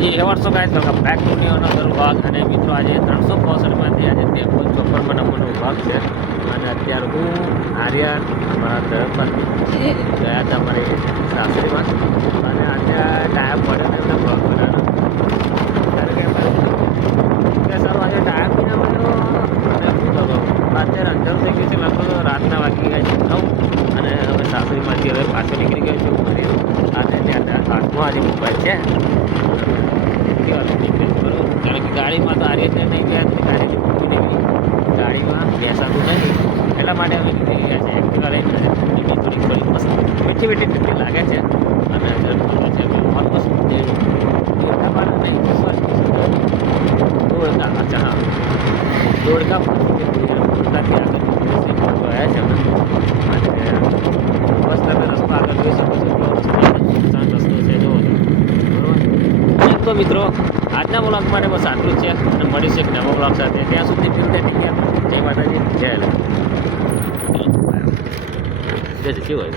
જી award શું કાંઈ તો બેક ટુ ન્યુ અનધર ભાગ અને મિત્રો આજે 365માંથી આજે 53 નંબરનો ભાગ છે અને અત્યારે હું આર્યન મારા ધરપત્ની ગયા હતા મારી સાસરીમાં અને આજે ટાયર પડે ને એમને ભાગ બનાવવાનો ત્યારે કે સર આજે ટાયર પીના મળ્યો અને શું થતો અત્યારે અંધાર થઈ ગયું છે લગભગ રાતના વાગી ગયા છે 9 અને અમે સાસરીમાંથી હવે પાછો નીકળી ગયો છું ફરી અને ત્યાં હાથમાં આજે મોબાઈલ છે કારણ કે ગાડીમાં તો આર્ય છે નહીં ગયા ગાડી મૂકી દેવી ગાડીમાં બેસાતું નહીં એટલા માટે અમે નીકળી ગયા છે એક્ટિવા લઈને થોડી મસ્ત મીઠી મીઠી લાગે છે અને છે ઓલમોસ્ટ નહીં અચ્છા હા દોડકા પોતાથી આગળ આવ્યા છે અમે અને બસ તમે રસ્તો આગળ જોઈ શકો છો રસ્તો છે જુઓ બરોબર તો મિત્રો આજના બ્લોગ માટે બસ આટલું જ છે અને મળીશું એક નવો બ્લોગ સાથે ત્યાં સુધી ફિલ્ડ જય માતાજી જય જય હોય